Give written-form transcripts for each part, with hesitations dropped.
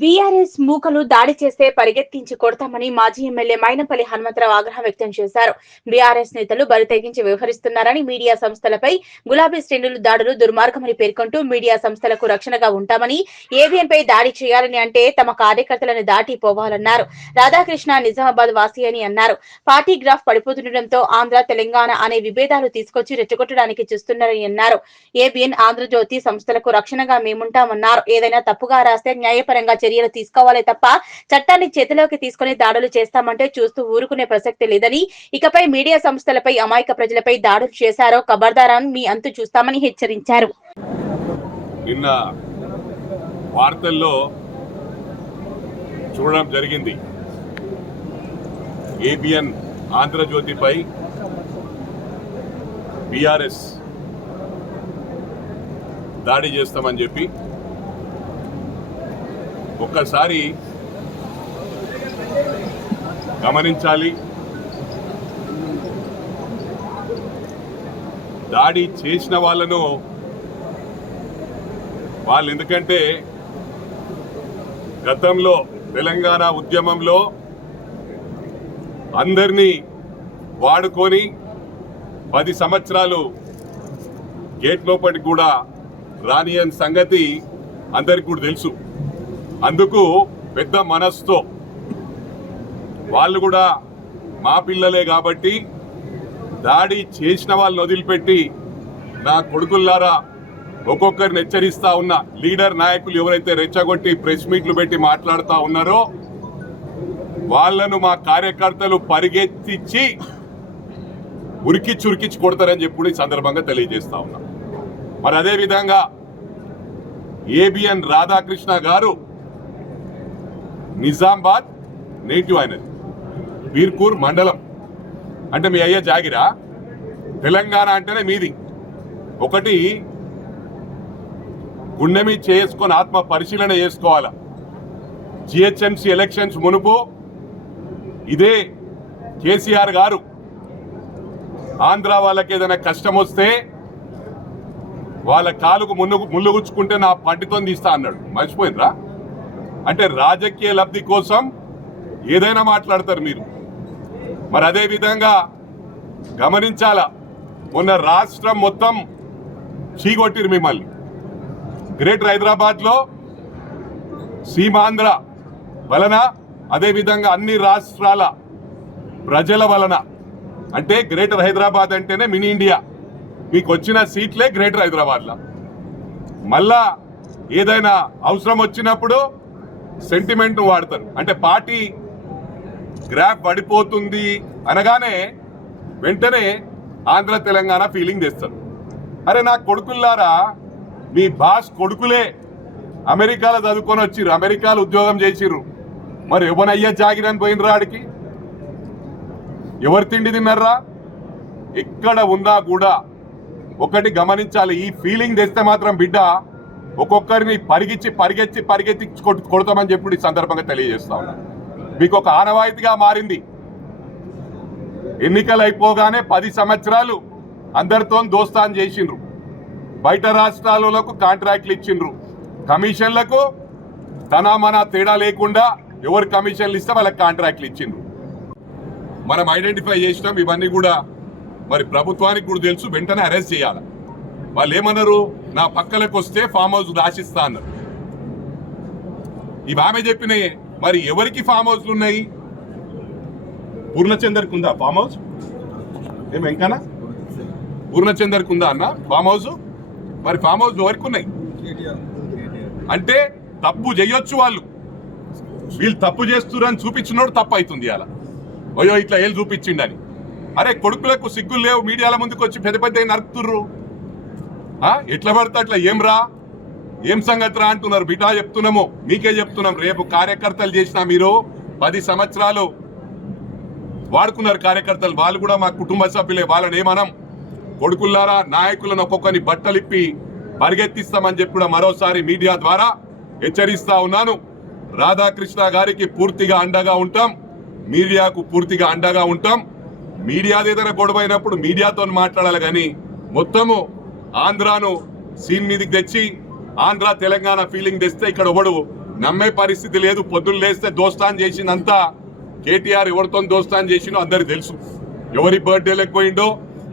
BRS మూకలు దాడి చేస్తే పరిగెత్తించి కొడతామని మాజీ ఎమ్మెల్యే మైనంపల్లి హనుమంతరావు ఆగ్రహం వ్యక్తం చేశారు. బీఆర్ఎస్ నేతలు బరితెగించి వ్యవహరిస్తున్నారని, మీడియా సంస్థలపై గులాబీ శ్రేణులు దాడులు దుర్మార్గమని పేర్కొంటూ మీడియా సంస్థలకు రక్షణగా ఉంటామని, ఏబీఎన్ పై దాడి చేయాలని అంటే తమ కార్యకర్తలను దాటిపోవాలన్నారు. రాధాకృష్ణ నిజామాబాద్ వాసి అని అన్నారు. పార్టీ గ్రాఫ్ పడిపోతుండటంతో ఆంధ్ర తెలంగాణ అనే విభేదాలు తీసుకొచ్చి రెచ్చగొట్టడానికి చూస్తున్నారని అన్నారు. ఏబీఎన్, ఆంధ్రజ్యోతి సంస్థలకు రక్షణగా మేముంటామన్నారు. ఏదైనా తప్పుగా రాస్తే న్యాయపరంగా చర్యలు తీసుకోవాలే తప్ప చట్టాన్ని చేతిలోకి తీసుకుని దాడులు చేస్తామంటే చూస్తూ ఊరుకునే ప్రసక్తి లేదని, ఇకపై మీడియా సంస్థలపై అమాయక ప్రజలపై దాడులు చేశారో ఖబర్దారని మీ అంతు చూస్తామని హెచ్చరించారు. నిన్న వార్తల్లో చూడడం జరిగింది. ఏబిఎన్ ఆంధ్రజ్యోతిపై బీఆర్ఎస్ దాడి చేస్తామని చెప్పి ఒక్కసారి గమనించాలి. దాడి చేసిన వాళ్ళు ఎందుకంటే గతంలో తెలంగాణ ఉద్యమంలో అందరినీ వాడుకొని 10 సంవత్సరాలు గేట్ లోపలికి కూడా రానియని సంగతి అందరికి కూడా తెలుసు. అందుకు పెద్ద మనసుతో వాళ్ళు కూడా మా పిల్లలే కాబట్టి దాడి చేసిన వాళ్ళని వదిలిపెట్టి నా కొడుకుల్లారా ఒక్కొక్కరిని హెచ్చరిస్తా ఉన్న లీడర్ నాయకులు ఎవరైతే రెచ్చగొట్టి ప్రెస్ మీట్లు పెట్టి మాట్లాడుతూ ఉన్నారో వాళ్లను మా కార్యకర్తలు పరిగెత్తించి ఉరికిచ్చి కొడతారని చెప్పి ఈ సందర్భంగా తెలియజేస్తా ఉన్నా. మరి అదేవిధంగా ఏబిఎన్ రాధాకృష్ణ గారు నిజామాబాద్ నేటివ్ అయినది, బీర్కూర్ మండలం. అంటే మీ అయ్యే జాగిరా. తెలంగాణ అంటేనే మీది. ఒకటి గుండె మీద చేసుకొని ఆత్మ పరిశీలన చేసుకోవాలా. జిహెచ్ఎంసీ ఎలక్షన్స్ మునుపు ఇదే కేసీఆర్ గారు ఆంధ్ర వాళ్ళకి ఏదైనా కష్టం వస్తే వాళ్ళ కాలుకు ముళ్ళు గుచ్చుకుంటే నా పంటితో తీస్తా అన్నాడు. మర్చిపోయిందిరా? అంటే రాజకీయ లబ్ధి కోసం ఏదైనా మాట్లాడతారు మీరు. మరి అదే విధంగా గమనించాలా, మొన్న రాష్ట్రం మొత్తం చీగొట్టిరు మిమ్మల్ని. గ్రేటర్ హైదరాబాద్లో సీమాంధ్ర వలన, అదేవిధంగా అన్ని రాష్ట్రాల ప్రజల వలన, అంటే గ్రేటర్ హైదరాబాద్ అంటేనే మినీ ఇండియా. మీకు వచ్చిన సీట్లే గ్రేటర్ హైదరాబాద్లో. మళ్ళా ఏదైనా అవసరం వచ్చినప్పుడు సెంటిమెంట్ వాడతారు. అంటే పార్టీ గ్రాఫ్ పడిపోతుంది అనగానే వెంటనే ఆంధ్ర తెలంగాణ ఫీలింగ్ తెస్తారు. అరే నా కొడుకుల్లారా, మీ బాస్ కొడుకులే అమెరికాలో చదువుకొని వచ్చిర్రు, అమెరికాలో ఉద్యోగం చేసిర్రు. మరి ఎవనయ్యా జాగిరని పోయినరా? ఆడికి ఎవరు తిండి తిన్నారా? ఎక్కడ ఉన్నా కూడా ఒకటి గమనించాలి. ఈ ఫీలింగ్ తెస్తే మాత్రం బిడ్డ ఒక్కొక్కరిని పరిగెత్తి కొడతామని చెప్పి ఈ సందర్భంగా తెలియజేస్తా ఉన్నా. మీకు ఒక ఆనవాయితీగా మారింది. ఎన్నికలు అయిపోగానే 10 సంవత్సరాలు అందరితో దోస్తాన్ చేసిండ్రు. బయట రాష్ట్రాలకు కాంట్రాక్ట్లు ఇచ్చిండ్రు. కమిషన్లకు తన తేడా లేకుండా ఎవరు కమిషన్లు ఇస్తే వాళ్ళకి కాంట్రాక్ట్లు ఇచ్చిండ్రు. మనం ఐడెంటిఫై చేసినాం. ఇవన్నీ కూడా మరి ప్రభుత్వానికి కూడా తెలుసు. వెంటనే అరెస్ట్ చేయాలి. వాళ్ళు ఏమన్నారు? నా పక్కలకు వస్తే ఫామ్ హౌస్ రాసిస్తా అన్నారు. ఇవి ఆమె చెప్పినాయి. మరి ఎవరికి ఫామ్ హౌస్లు ఉన్నాయి? పూర్ణచందర్కి ఉందా ఫామ్ హౌస్? ఏం వెంకన్న పూర్ణచందర్కి ఉందా అన్న ఫామ్ హౌస్? మరి ఫామ్ హౌస్ ఎవరికి ఉన్నాయి? అంటే తప్పు చేయొచ్చు వాళ్ళు. వీళ్ళు తప్పు చేస్తున్నారని చూపించినోడు తప్పు అవుతుంది. అలా అయ్యో ఇట్లా ఏళ్ళు చూపించిండని. అరే కొడుకులకు సిగ్గులు లేవు, మీడియాల ముందుకు వచ్చి పెద్ద నరుకుతుర్రు. ఎట్లా పడితే అట్లా ఏం సంగతి రా అంటున్నారు. బిడ్డా చెప్తున్నాము, మీకే చెప్తున్నాం. రేపు కార్యకర్తలు చేసినా మీరు 10 సంవత్సరాలు వాడుకున్నారు కార్యకర్తలు. వాళ్ళు కూడా మా కుటుంబ సభ్యులే. వాళ్ళని ఏమనం. కొడుకుల్లారా, నాయకులను ఒక్కొక్కరిని బట్టలిప్పి పరిగెత్తిస్తామని చెప్పి కూడా మరోసారి మీడియా ద్వారా హెచ్చరిస్తా ఉన్నాను. రాధాకృష్ణ గారికి పూర్తిగా అండగా ఉంటాం, మీడియాకు పూర్తిగా అండగా ఉంటాం. మీడియాది ఏదైనా గొడవైనప్పుడు మీడియాతో మాట్లాడాలి కానీ మొత్తము ఆంధ్రాను సీన్ మీదకి తెచ్చి ఆంధ్ర తెలంగాణ ఫీలింగ్ తెస్తే ఇక్కడ ఒకడు నమ్మే పరిస్థితి లేదు. పొద్దున్న లేస్తే దోస్తాన్ చేసిందంతా కేటీఆర్ ఎవరితో దోస్తాన్ చేసిండో అందరికి తెలుసు. ఎవరి బర్త్డేలకు పోయిండో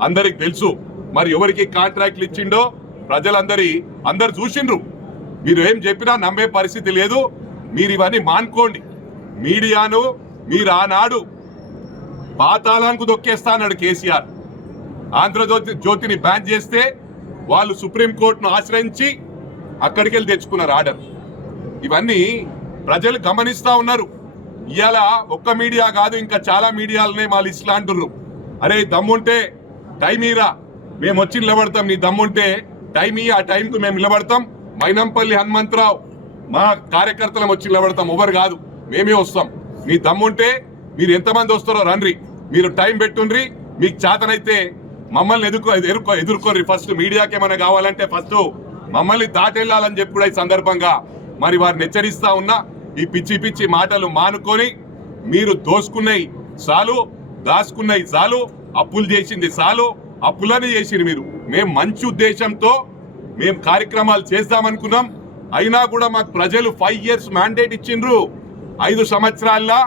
అందరికి తెలుసు. మరి ఎవరికి కాంట్రాక్ట్లు ఇచ్చిండో అందరు చూసిండ్రు. మీరు ఏం చెప్పినా నమ్మే పరిస్థితి లేదు. మీరు ఇవన్నీ మానుకోండి. మీడియాను మీరు ఆనాడు పాతాళానికి దొక్కేస్తా అన్నాడు కేసీఆర్. ఆంధ్రజ్యోతిని బ్యాన్ చేస్తే వాళ్ళు సుప్రీంకోర్టును ఆశ్రయించి అక్కడికి వెళ్ళి తెచ్చుకున్నారు ఆర్డర్. ఇవన్నీ ప్రజలు గమనిస్తా ఉన్నారు. ఇవాళ ఒక్క మీడియా కాదు, ఇంకా చాలా మీడియాలనే మా లిస్టులు అంటున్నారు. అరే దమ్ముంటే టైం ఇరా, మేము వచ్చి నిలబడతాం. నీ దమ్ముంటే టైం ఇయ్యి, ఆ టైంకు మేము నిలబడతాం. మైనంపల్లి హనుమంతరావు మా కార్యకర్తలం వచ్చి నిలబడతాం. ఎవరు కాదు, మేమే వస్తాం. మీ దమ్ముంటే మీరు ఎంతమంది వస్తారో రండి. మీరు టైం పెట్టుండ్రి. మీకు చేతనైతే మమ్మల్ని ఎదుర్కోర్రి. ఫస్ట్ మీడియాకి ఏమైనా కావాలంటే ఫస్ట్ మమ్మల్ని దాటెళ్ళాలని చెప్పి కూడా ఈ సందర్భంగా మరి వారిని హెచ్చరిస్తా ఉన్నా. ఈ పిచ్చి పిచ్చి మాటలు మానుకొని మీరు దోసుకున్నాయి చాలు, దాచుకున్నాయి చాలు, అప్పులు చేసింది చాలు. అప్పులని చేసింది మీరు. మేము మంచి ఉద్దేశంతో మేము కార్యక్రమాలు చేద్దామనుకున్నాం. అయినా కూడా మాకు ప్రజలు 5 years మ్యాండేట్ ఇచ్చిండ్రు. 5 సంవత్సరాల్లో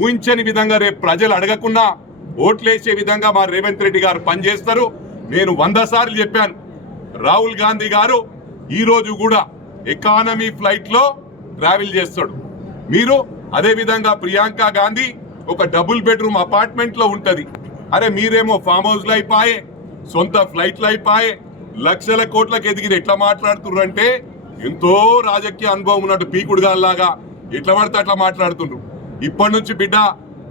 ఊహించని విధంగా రేపు ప్రజలు అడగకుండా ఓట్లేసే విధంగా మా రేవంత్ రెడ్డి గారు పనిచేస్తారు. నేను 100 సార్లు చెప్పాను. రాహుల్ గాంధీ గారు ఈ రోజు కూడా ఎకానమీ ఫ్లైట్ లో ట్రావెల్ చేస్తాడు. మీరు అదే విధంగా ప్రియాంక గాంధీ ఒక డబుల్ బెడ్రూమ్ అపార్ట్మెంట్ లో ఉంటది. అరే మీరేమో ఫామ్ హౌస్ లో అయిపోయే, సొంత ఫ్లైట్లు అయిపోయే, లక్షల కోట్లకు ఎదిగిన ఎట్లా మాట్లాడుతున్నారు అంటే ఎంతో రాజకీయ అనుభవం ఉన్నట్టు పీకుడుగాల్లాగా ఎట్లా పడితే అట్లా మాట్లాడుతుండ్రు. ఇప్పటి నుంచి బిడ్డ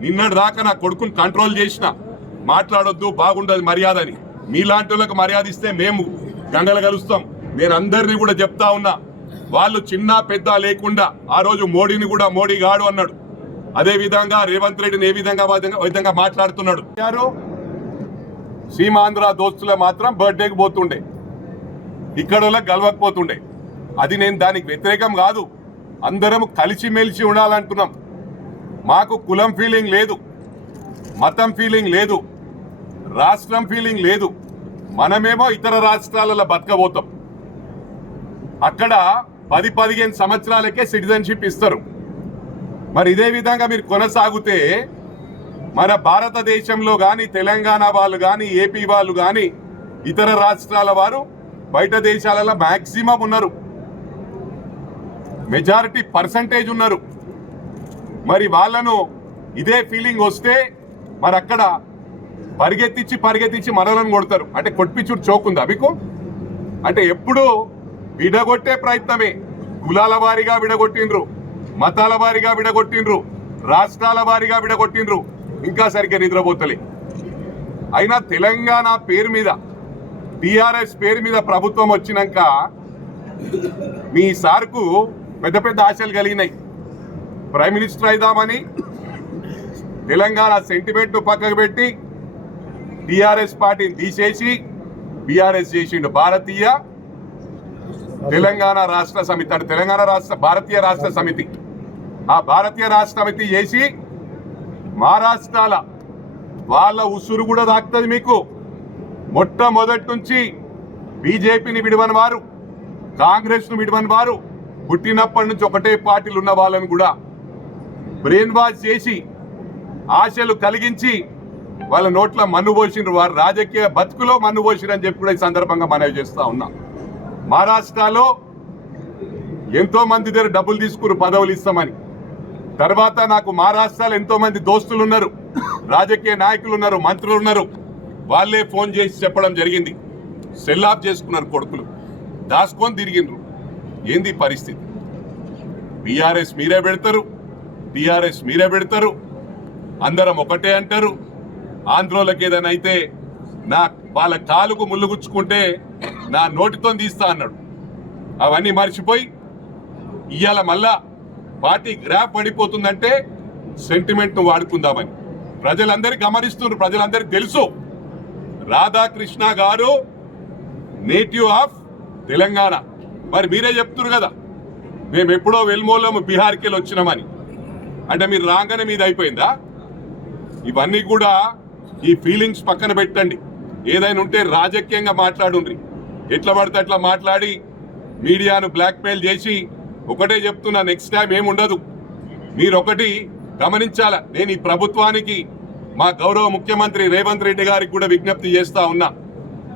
నిన్నటి దాకా నా కొడుకుని కంట్రోల్ చేసిన, మాట్లాడొద్దు బాగుండదు మర్యాద అని. మీలాంటి వాళ్ళకి మర్యాద ఇస్తే మేము గంగలు కలుస్తాం. నేను అందరినీ కూడా చెప్తా ఉన్నా, వాళ్ళు చిన్న పెద్ద లేకుండా ఆ రోజు మోడీని కూడా మోడీ గాడు అన్నాడు. అదే విధంగా రేవంత్ రెడ్డిని ఏ విధంగా మాట్లాడుతున్నాడు. సీమాంధ్ర దోస్తులే మాత్రం బర్త్డేకి పోతుండే, ఇక్కడ గెలవకపోతుండే. అది నేను దానికి వ్యతిరేకం కాదు. అందరం కలిసిమెలిసి ఉండాలంటున్నాం. మాకు కులం ఫీలింగ్ లేదు, మతం ఫీలింగ్ లేదు, రాష్ట్రం ఫీలింగ్ లేదు. మనమేమో ఇతర రాష్ట్రాలలో బతకబోతాం. అక్కడ 10-15 సంవత్సరాలకే సిటిజన్షిప్ ఇస్తారు. మరి ఇదే విధంగా మీరు కొనసాగితే మన భారతదేశంలో కానీ తెలంగాణ వాళ్ళు కానీ ఏపీ వాళ్ళు కానీ ఇతర రాష్ట్రాల వారు బయట దేశాలలో మ్యాక్సిమం ఉన్నారు, మెజారిటీ పర్సంటేజ్ ఉన్నారు. మరి వాళ్ళను ఇదే ఫీలింగ్ వస్తే మరి అక్కడ పరిగెత్తించి మనలను కొడతారు. అంటే కొట్టిపిచ్చుడు చోకుందా మీకు? అంటే ఎప్పుడు విడగొట్టే ప్రయత్నమే. కులాల వారీగా విడగొట్టిండ్రు, మతాల వారీగా విడగొట్టిండ్రు, రాష్ట్రాల వారీగా విడగొట్టిండ్రు. ఇంకా సరిగ్గా నిద్రపోతలే. అయినా తెలంగాణ పేరు మీద, టిఆర్ఎస్ పేరు మీద ప్రభుత్వం వచ్చినాక మీ సార్కు పెద్ద పెద్ద ఆశలు కలిగినాయి. ప్రైమ్ మినిస్టర్ అయిదామని తెలంగాణ సెంటిమెంట్ పక్కకు పెట్టి టిఆర్ఎస్ పార్టీని తీసేసి బిఆర్ఎస్ చేసిండు. భారతీయ తెలంగాణ రాష్ట్ర సమితి అంటే భారతీయ రాష్ట్ర సమితి. ఆ భారతీయ రాష్ట్ర సమితి చేసి మహారాష్ట్రాల వాళ్ళ ఉసురు కూడా తాకుతుంది మీకు. మొట్టమొదటి నుంచి బీజేపీని విడవని వారు, కాంగ్రెస్ను విడవని వారు, పుట్టినప్పటి నుంచి ఒకటే పార్టీలు ఉన్న వాళ్ళని కూడా బ్రెయిన్ వాష్ చేసి ఆశలు కలిగించి వాళ్ళ నోట్ల మన్ను పోసిండ్రు. వారు రాజకీయ బతుకులో మన్ను పోసిండ్రు అని చెప్పి కూడా ఈ సందర్భంగా మనవి చేస్తా ఉన్నాం. మహారాష్ట్రలో ఎంతో మంది దగ్గర డబ్బులు తీసుకున్నారు పదవులు ఇస్తామని. తర్వాత నాకు మహారాష్ట్రలో ఎంతో మంది దోస్తులు ఉన్నారు, రాజకీయ నాయకులు ఉన్నారు, మంత్రులు ఉన్నారు. వాళ్ళే ఫోన్ చేసి చెప్పడం జరిగింది. సెల్ ఆఫ్ చేసుకున్నారు కొడుకులు, దాచుకొని తిరిగిండ్రు. ఏంది పరిస్థితి? బీఆర్ఎస్ మీరే పెడతారు, టీఆర్ఎస్ మీరే పెడతారు, అందరం ఒకటే అంటారు. ఆంధ్రోళ్ళకి ఏదైనా అయితే వాళ్ళ కాలుకు ముళ్ళు గుచ్చుకుంటే నా నోటితో తీస్తా అన్నాడు. అవన్నీ మర్చిపోయి ఇవాళ మళ్ళా పార్టీ గ్రాఫ్ పడిపోతుందంటే సెంటిమెంట్ను వాడుకుందామని ప్రజలందరూ గమనిస్తున్నారు. ప్రజలందరికీ తెలుసు రాధాకృష్ణ గారు నేటివ్ ఆఫ్ తెలంగాణ. మరి మీరే చెప్తున్నారు కదా మేము ఎప్పుడో వెల్మోలం బీహార్కి వెళ్ళి వచ్చినామని. అంటే మీరు రాగానే మీది అయిపోయిందా? ఇవన్నీ కూడా ఈ ఫీలింగ్స్ పక్కన పెట్టండి. ఏదైనా ఉంటే రాజకీయంగా మాట్లాడుండ్రి. ఎట్లా పడితే అట్లా మాట్లాడి మీడియాను బ్లాక్మెయిల్ చేసి ఒకటే చెప్తున్నా, నెక్స్ట్ టైం ఏముండదు. మీరు ఒకటి గమనించాల. నేను ఈ ప్రభుత్వానికి, మా గౌరవ ముఖ్యమంత్రి రేవంత్ రెడ్డి గారికి కూడా విజ్ఞప్తి చేస్తా ఉన్నా.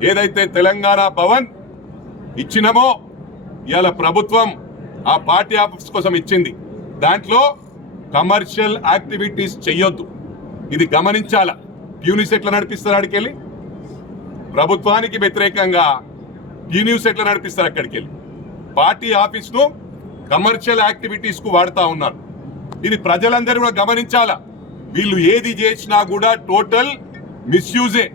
ఏదైతే తెలంగాణ భవన్ ఇచ్చినామో ఇవాళ ప్రభుత్వం ఆ పార్టీ ఆఫీస్ కోసం ఇచ్చింది, దాంట్లో కమర్షియల్ యాక్టివిటీస్ చెయ్యొద్దు. ఇది గమనించాల. న్యూస్ ఎట్లా నడిపిస్తారు అక్కడికి వెళ్ళి? ప్రభుత్వానికి వ్యతిరేకంగా న్యూస్ ఎట్లా నడిపిస్తారు అక్కడికి వెళ్ళి? పార్టీ ఆఫీస్ ను కమర్షియల్ యాక్టివిటీస్ కు వాడుతా ఉన్నారు. ఇది ప్రజలందరూ కూడా గమనించాలా. వీళ్ళు ఏది చేసినా కూడా టోటల్ మిస్యూజే.